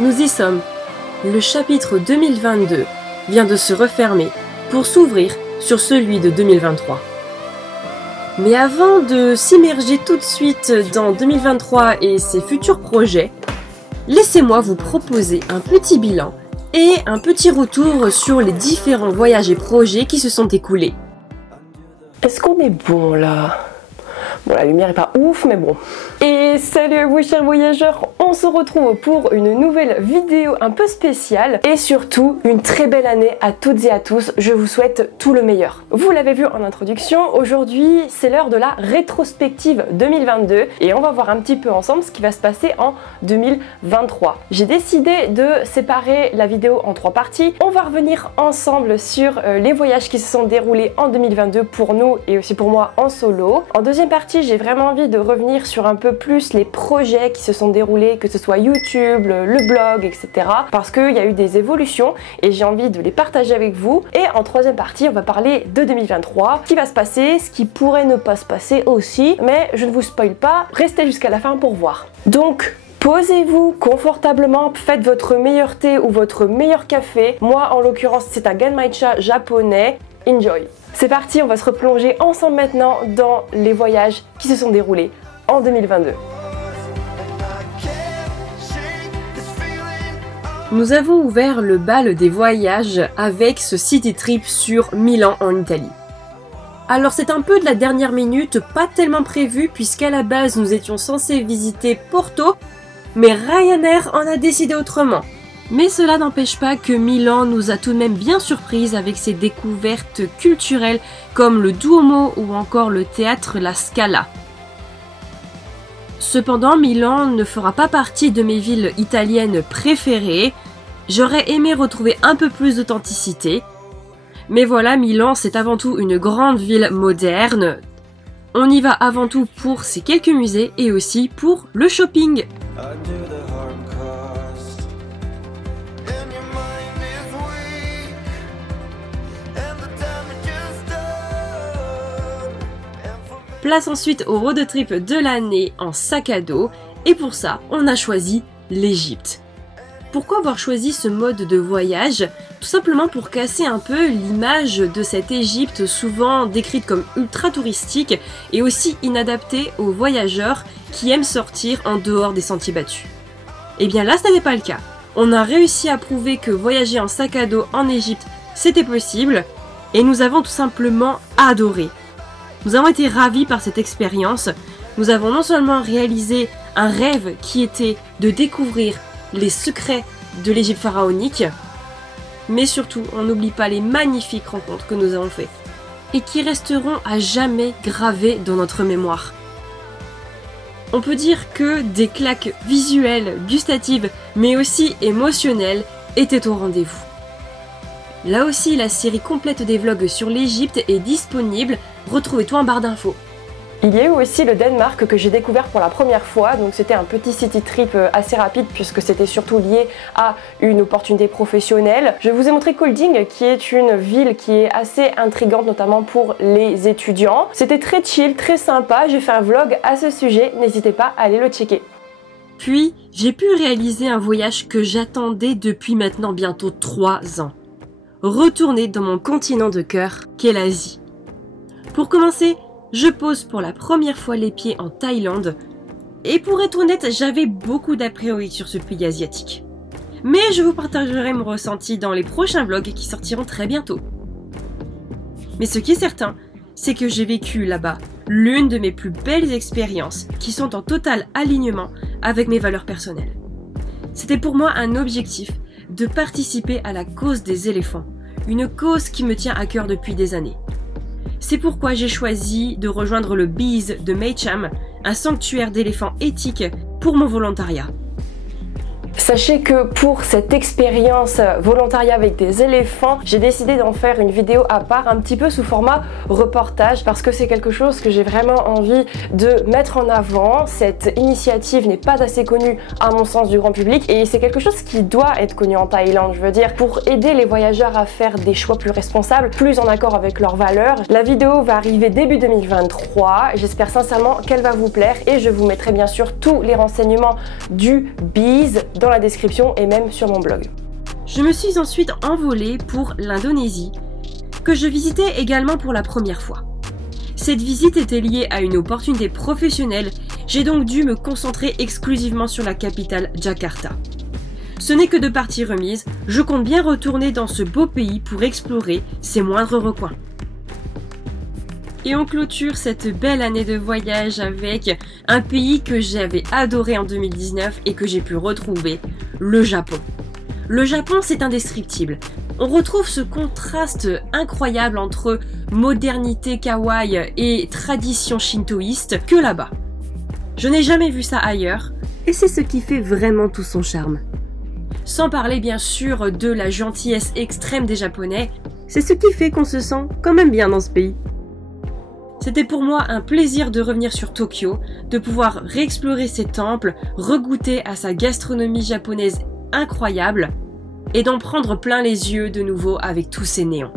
Nous y sommes. Le chapitre 2022 vient de se refermer pour s'ouvrir sur celui de 2023. Mais avant de s'immerger tout de suite dans 2023 et ses futurs projets, laissez-moi vous proposer un petit bilan et un petit retour sur les différents voyages et projets qui se sont écoulés. Est-ce qu'on est bon là? Bon, la lumière est pas ouf, mais bon. Et salut à vous chers voyageurs, on se retrouve pour une nouvelle vidéo un peu spéciale et surtout une très belle année à toutes et à tous. Je vous souhaite tout le meilleur. Vous l'avez vu en introduction, aujourd'hui c'est l'heure de la rétrospective 2022 et on va voir un petit peu ensemble ce qui va se passer en 2023. J'ai décidé de séparer la vidéo en 3 parties. On va revenir ensemble sur les voyages qui se sont déroulés en 2022 pour nous et aussi pour moi en solo. En deuxième partie, j'ai vraiment envie de revenir sur un peu plus les projets qui se sont déroulés, que ce soit YouTube, le blog, etc. Parce qu'il y a eu des évolutions et j'ai envie de les partager avec vous. Et en troisième partie, on va parler de 2023, ce qui va se passer, ce qui pourrait ne pas se passer aussi, mais je ne vous spoil pas, restez jusqu'à la fin pour voir. Donc, posez-vous confortablement, faites votre meilleur thé ou votre meilleur café. Moi, en l'occurrence, c'est un Genmaicha japonais. Enjoy! C'est parti, on va se replonger ensemble maintenant dans les voyages qui se sont déroulés en 2022. Nous avons ouvert le bal des voyages avec ce city trip sur Milan en Italie. Alors c'est un peu de la dernière minute, pas tellement prévu puisqu'à la base nous étions censés visiter Porto, mais Ryanair en a décidé autrement. Mais cela n'empêche pas que Milan nous a tout de même bien surprises avec ses découvertes culturelles comme le Duomo ou encore le théâtre La Scala. Cependant, Milan ne fera pas partie de mes villes italiennes préférées. J'aurais aimé retrouver un peu plus d'authenticité. Mais voilà, Milan c'est avant tout une grande ville moderne. On y va avant tout pour ses quelques musées et aussi pour le shopping. Place ensuite au road trip de l'année en sac à dos et pour ça on a choisi l'Égypte. Pourquoi avoir choisi ce mode de voyage? Tout simplement pour casser un peu l'image de cette Égypte souvent décrite comme ultra touristique et aussi inadaptée aux voyageurs qui aiment sortir en dehors des sentiers battus. Et bien là ce n'était pas le cas. On a réussi à prouver que voyager en sac à dos en Égypte c'était possible et nous avons tout simplement adoré. Nous avons été ravis par cette expérience. Nous avons non seulement réalisé un rêve qui était de découvrir les secrets de l'Égypte pharaonique, mais surtout on n'oublie pas les magnifiques rencontres que nous avons faites et qui resteront à jamais gravées dans notre mémoire. On peut dire que des claques visuelles, gustatives, mais aussi émotionnelles étaient au rendez-vous. Là aussi, la série complète des vlogs sur l'Égypte est disponible, retrouvez tout en barre d'infos. Il y a eu aussi le Danemark que j'ai découvert pour la première fois, donc c'était un petit city trip assez rapide puisque c'était surtout lié à une opportunité professionnelle. Je vous ai montré Kolding qui est une ville qui est assez intrigante notamment pour les étudiants. C'était très chill, très sympa, j'ai fait un vlog à ce sujet, n'hésitez pas à aller le checker. Puis, j'ai pu réaliser un voyage que j'attendais depuis maintenant bientôt 3 ans. Retourner dans mon continent de cœur, qu'est l'Asie. Pour commencer, je pose pour la première fois les pieds en Thaïlande, et pour être honnête, j'avais beaucoup d'a priori sur ce pays asiatique. Mais je vous partagerai mon ressenti dans les prochains vlogs qui sortiront très bientôt. Mais ce qui est certain, c'est que j'ai vécu là-bas l'une de mes plus belles expériences qui sont en total alignement avec mes valeurs personnelles. C'était pour moi un objectif de participer à la cause des éléphants, une cause qui me tient à cœur depuis des années. C'est pourquoi j'ai choisi de rejoindre le Bees de Meicham, un sanctuaire d'éléphants éthique pour mon volontariat. Sachez que pour cette expérience volontariat avec des éléphants, j'ai décidé d'en faire une vidéo à part, un petit peu sous format reportage, parce que c'est quelque chose que j'ai vraiment envie de mettre en avant. Cette initiative n'est pas assez connue à mon sens du grand public et c'est quelque chose qui doit être connu en Thaïlande, je veux dire, pour aider les voyageurs à faire des choix plus responsables, plus en accord avec leurs valeurs. La vidéo va arriver début 2023, j'espère sincèrement qu'elle va vous plaire et je vous mettrai bien sûr tous les renseignements du Bees dans dans la description et même sur mon blog. Je me suis ensuite envolée pour l'Indonésie, que je visitais également pour la première fois. Cette visite était liée à une opportunité professionnelle, j'ai donc dû me concentrer exclusivement sur la capitale Jakarta. Ce n'est que de partie remise, je compte bien retourner dans ce beau pays pour explorer ses moindres recoins. Et on clôture cette belle année de voyage avec un pays que j'avais adoré en 2019 et que j'ai pu retrouver, le Japon. Le Japon, c'est indescriptible. On retrouve ce contraste incroyable entre modernité kawaii et tradition shintoïste que là-bas. Je n'ai jamais vu ça ailleurs, et c'est ce qui fait vraiment tout son charme. Sans parler bien sûr de la gentillesse extrême des Japonais, c'est ce qui fait qu'on se sent quand même bien dans ce pays. C'était pour moi un plaisir de revenir sur Tokyo, de pouvoir réexplorer ses temples, regoûter à sa gastronomie japonaise incroyable, et d'en prendre plein les yeux de nouveau avec tous ces néons.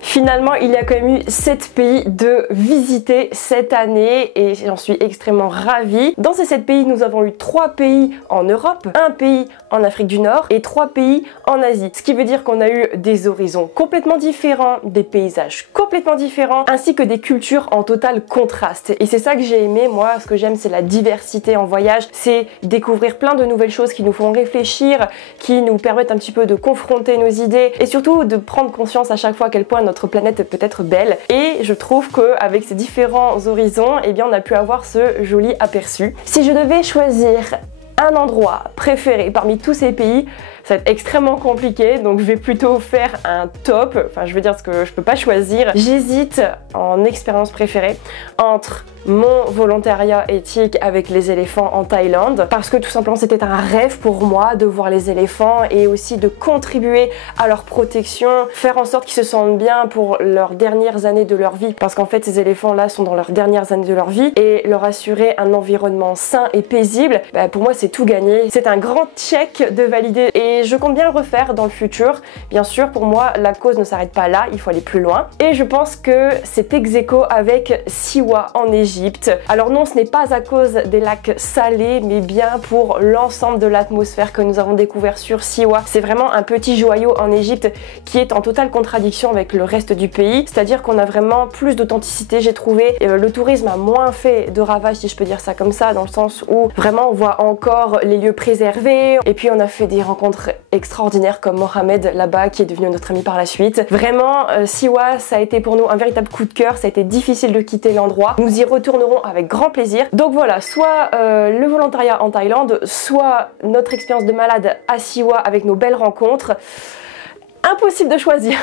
Finalement, il y a quand même eu 7 pays de visiter cette année et j'en suis extrêmement ravie. Dans ces 7 pays, nous avons eu 3 pays en Europe, 1 pays en Afrique du Nord et 3 pays en Asie. Ce qui veut dire qu'on a eu des horizons complètement différents, des paysages complètement différents, ainsi que des cultures en total contraste. Et c'est ça que j'ai aimé, moi, ce que j'aime, c'est la diversité en voyage, c'est découvrir plein de nouvelles choses qui nous font réfléchir, qui nous permettent un petit peu de confronter nos idées et surtout de prendre conscience à chaque fois à quel point notre planète peut être belle. Et je trouve qu'avec ces différents horizons, eh bien, on a pu avoir ce joli aperçu. Si je devais choisir un endroit préféré parmi tous ces pays, ça va être extrêmement compliqué, donc je vais plutôt faire un top, enfin je veux dire ce que je peux pas choisir. J'hésite en expérience préférée entre mon volontariat éthique avec les éléphants en Thaïlande, parce que tout simplement c'était un rêve pour moi de voir les éléphants et aussi de contribuer à leur protection, faire en sorte qu'ils se sentent bien pour leurs dernières années de leur vie, parce qu'en fait ces éléphants là sont dans leurs dernières années de leur vie, et leur assurer un environnement sain et paisible, pour moi c'est tout gagné. C'est un grand check de valider et je compte bien le refaire dans le futur. Bien sûr, pour moi la cause ne s'arrête pas là, il faut aller plus loin, et je pense que c'est ex-aequo avec Siwa en Égypte. Alors non, ce n'est pas à cause des lacs salés, mais bien pour l'ensemble de l'atmosphère que nous avons découvert sur Siwa. C'est vraiment un petit joyau en Égypte qui est en totale contradiction avec le reste du pays, c'est-à-dire qu'on a vraiment plus d'authenticité, j'ai trouvé. Le tourisme a moins fait de ravages, si je peux dire ça comme ça, dans le sens où vraiment on voit encore les lieux préservés, et puis on a fait des rencontres extraordinaires comme Mohamed là-bas qui est devenu notre ami par la suite. Vraiment, Siwa, ça a été pour nous un véritable coup de cœur, ça a été difficile de quitter l'endroit. Nous y retournerons avec grand plaisir. Donc voilà, soit le volontariat en Thaïlande, soit notre expérience de malade à Siwa avec nos belles rencontres. Impossible de choisir.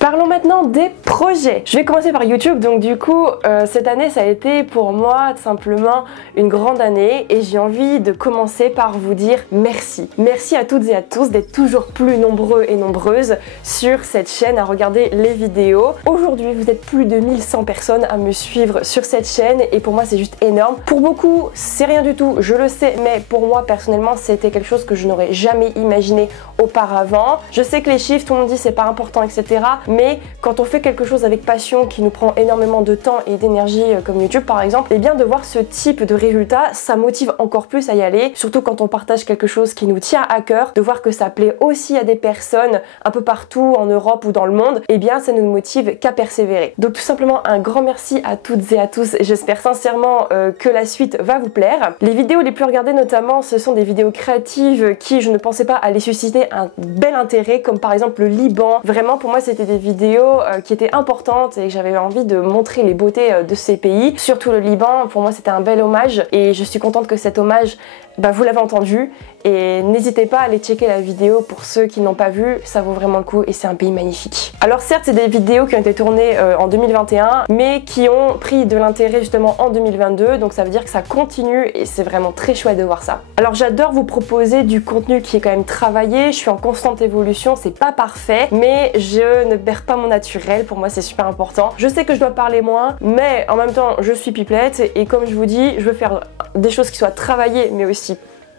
Parlons maintenant des projets. Je vais commencer par YouTube. Donc du coup, cette année, ça a été pour moi simplement une grande année et j'ai envie de commencer par vous dire merci. Merci à toutes et à tous d'être toujours plus nombreux et nombreuses sur cette chaîne à regarder les vidéos. Aujourd'hui, vous êtes plus de 1100 personnes à me suivre sur cette chaîne et pour moi, c'est juste énorme. Pour beaucoup, c'est rien du tout, je le sais, mais pour moi, personnellement, c'était quelque chose que je n'aurais jamais imaginé auparavant. Je sais que les chiffres, tout le monde dit c'est pas important, etc. Mais quand on fait quelque chose avec passion qui nous prend énormément de temps et d'énergie comme YouTube par exemple, et bien de voir ce type de résultat, ça motive encore plus à y aller, surtout quand on partage quelque chose qui nous tient à cœur, de voir que ça plaît aussi à des personnes un peu partout en Europe ou dans le monde, et bien ça ne nous motive qu'à persévérer. Donc tout simplement un grand merci à toutes et à tous, j'espère sincèrement que la suite va vous plaire. Les vidéos les plus regardées notamment, ce sont des vidéos créatives qui je ne pensais pas allaient susciter un bel intérêt, comme par exemple le Liban. Vraiment pour moi c'était des vidéos qui étaient importantes et j'avais envie de montrer les beautés de ces pays, surtout le Liban. Pour moi c'était un bel hommage et je suis contente que cet hommage, vous l'avez entendu, et n'hésitez pas à aller checker la vidéo pour ceux qui n'ont pas vu, ça vaut vraiment le coup et c'est un pays magnifique. Alors certes c'est des vidéos qui ont été tournées en 2021 mais qui ont pris de l'intérêt justement en 2022, donc ça veut dire que ça continue et c'est vraiment très chouette de voir ça. Alors j'adore vous proposer du contenu qui est quand même travaillé, je suis en constante évolution, c'est pas parfait mais je ne perds pas mon naturel, pour moi c'est super important. Je sais que je dois parler moins mais en même temps je suis pipelette et comme je vous dis je veux faire des choses qui soient travaillées mais aussi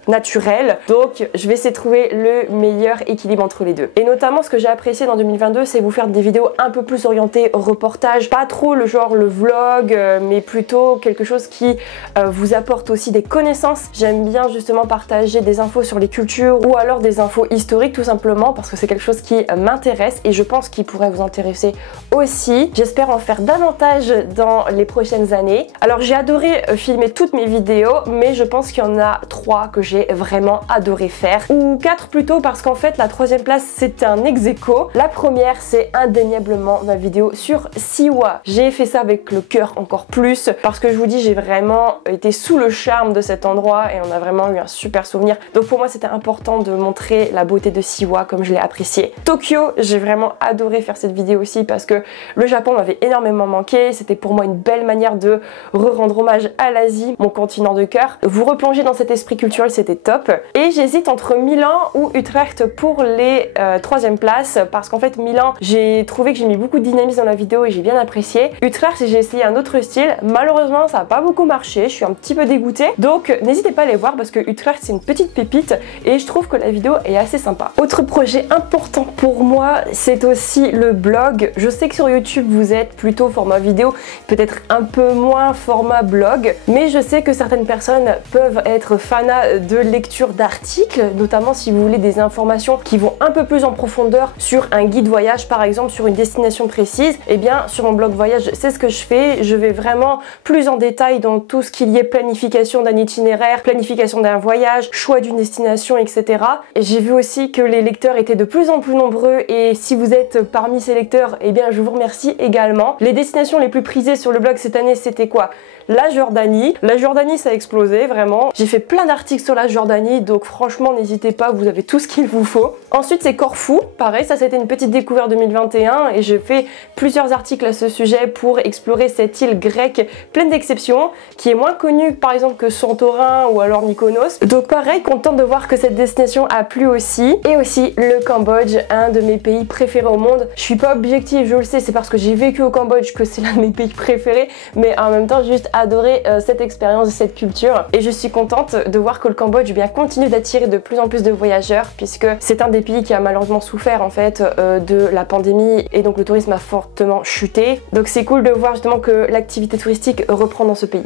naturel. Donc je vais essayer de trouver le meilleur équilibre entre les deux. Et notamment ce que j'ai apprécié dans 2022, c'est vous faire des vidéos un peu plus orientées reportage, pas trop le genre le vlog, mais plutôt quelque chose qui vous apporte aussi des connaissances. J'aime bien justement partager des infos sur les cultures ou alors des infos historiques tout simplement parce que c'est quelque chose qui m'intéresse et je pense qu'il pourrait vous intéresser aussi. J'espère en faire davantage dans les prochaines années. Alors j'ai adoré filmer toutes mes vidéos, mais je pense qu'il y en a 3 que j'ai vraiment adoré faire, ou 4 plutôt, parce qu'en fait la 3e place c'est un ex-aequo. La première c'est indéniablement ma vidéo sur Siwa. J'ai fait ça avec le cœur encore plus parce que je vous dis j'ai vraiment été sous le charme de cet endroit et on a vraiment eu un super souvenir. Donc pour moi c'était important de montrer la beauté de Siwa comme je l'ai apprécié. Tokyo, j'ai vraiment adoré faire cette vidéo aussi parce que le Japon m'avait énormément manqué. C'était pour moi une belle manière de rendre hommage à l'Asie, mon continent de cœur. Vous replonger dans cet esprit culturel, c'était top. Et j'hésite entre Milan ou Utrecht pour les 3e places parce qu'en fait Milan, j'ai trouvé que j'ai mis beaucoup de dynamisme dans la vidéo et j'ai bien apprécié. Utrecht, j'ai essayé un autre style. Malheureusement, ça n'a pas beaucoup marché. Je suis un petit peu dégoûtée. Donc n'hésitez pas à les voir parce que Utrecht, c'est une petite pépite et je trouve que la vidéo est assez sympa. Autre projet important pour moi, c'est aussi le blog. Je sais que sur YouTube, vous êtes plutôt format vidéo, peut-être un peu moins format blog, mais je sais que certaines personnes peuvent être fanas de lecture d'articles, notamment si vous voulez des informations qui vont un peu plus en profondeur sur un guide voyage, par exemple sur une destination précise. Et bien sur mon blog voyage, c'est ce que je fais. Je vais vraiment plus en détail dans tout ce qu'il y ait planification d'un itinéraire, planification d'un voyage, choix d'une destination, etc. Et j'ai vu aussi que les lecteurs étaient de plus en plus nombreux et si vous êtes parmi ces lecteurs, eh bien je vous remercie également. Les destinations les plus prisées sur le blog cette année, c'était quoi? La Jordanie. La Jordanie, ça a explosé, vraiment. J'ai fait plein d'articles sur la Jordanie, donc franchement, n'hésitez pas, vous avez tout ce qu'il vous faut. Ensuite, c'est Corfou. Pareil, ça, c'était une petite découverte 2021 et j'ai fait plusieurs articles à ce sujet pour explorer cette île grecque pleine d'exceptions, qui est moins connue, par exemple, que Santorin ou alors Mykonos. Donc pareil, contente de voir que cette destination a plu aussi. Et aussi le Cambodge, un de mes pays préférés au monde. Je suis pas objective, je le sais, c'est parce que j'ai vécu au Cambodge que c'est l'un de mes pays préférés, mais en même temps, juste adoré cette expérience, cette culture et je suis contente de voir que le Cambodge bien continue d'attirer de plus en plus de voyageurs puisque c'est un des pays qui a malheureusement souffert en fait de la pandémie et donc le tourisme a fortement chuté. Donc c'est cool de voir justement que l'activité touristique reprend dans ce pays.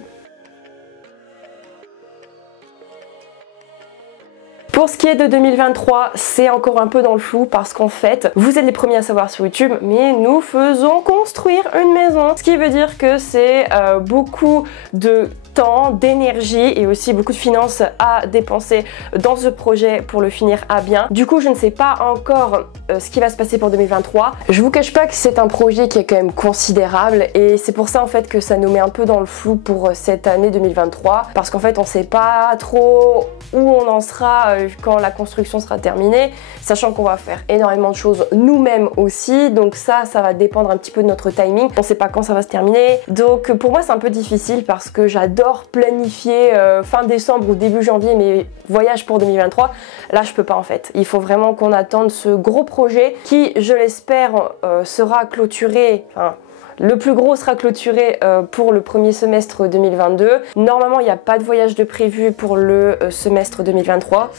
Pour ce qui est de 2023, c'est encore un peu dans le flou parce qu'en fait, vous êtes les premiers à savoir sur YouTube, mais nous faisons construire une maison. Ce qui veut dire que c'est beaucoup de temps, d'énergie et aussi beaucoup de finances à dépenser dans ce projet pour le finir à bien. Du coup, je ne sais pas encore ce qui va se passer pour 2023. Je vous cache pas que c'est un projet qui est quand même considérable et c'est pour ça en fait que ça nous met un peu dans le flou pour cette année 2023 parce qu'en fait, on sait pas trop où on en sera quand la construction sera terminée, sachant qu'on va faire énormément de choses nous-mêmes aussi, donc ça va dépendre un petit peu de notre timing. On sait pas quand ça va se terminer, donc pour moi c'est un peu difficile parce que j'adore planifier fin décembre ou début janvier mes voyages pour 2023. Là je peux pas en fait, il faut vraiment qu'on attende ce gros projet qui, je l'espère, sera clôturé, enfin le plus gros sera clôturé pour le premier semestre 2022. Normalement, il n'y a pas de voyage de prévu pour le semestre 2023.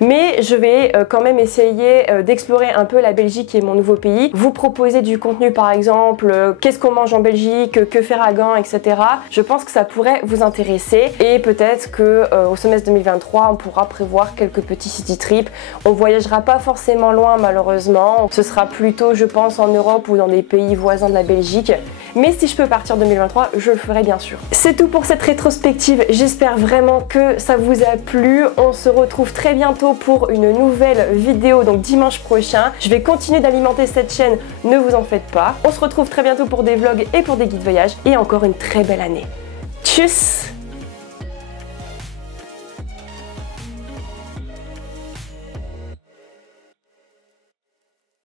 Mais je vais quand même essayer d'explorer un peu la Belgique qui est mon nouveau pays. Vous proposer du contenu par exemple, qu'est-ce qu'on mange en Belgique, que faire à Gand, etc. Je pense que ça pourrait vous intéresser. Et peut-être que au semestre 2023, on pourra prévoir quelques petits city trips. On voyagera pas forcément loin malheureusement. Ce sera plutôt, je pense, en Europe ou dans des pays voisins de la Belgique. Mais si je peux partir 2023, je le ferai bien sûr. C'est tout pour cette rétrospective, j'espère vraiment que ça vous a plu. On se retrouve très bientôt pour une nouvelle vidéo, donc dimanche prochain. Je vais continuer d'alimenter cette chaîne, ne vous en faites pas. On se retrouve très bientôt pour des vlogs et pour des guides voyage et encore une très belle année. Tchuss!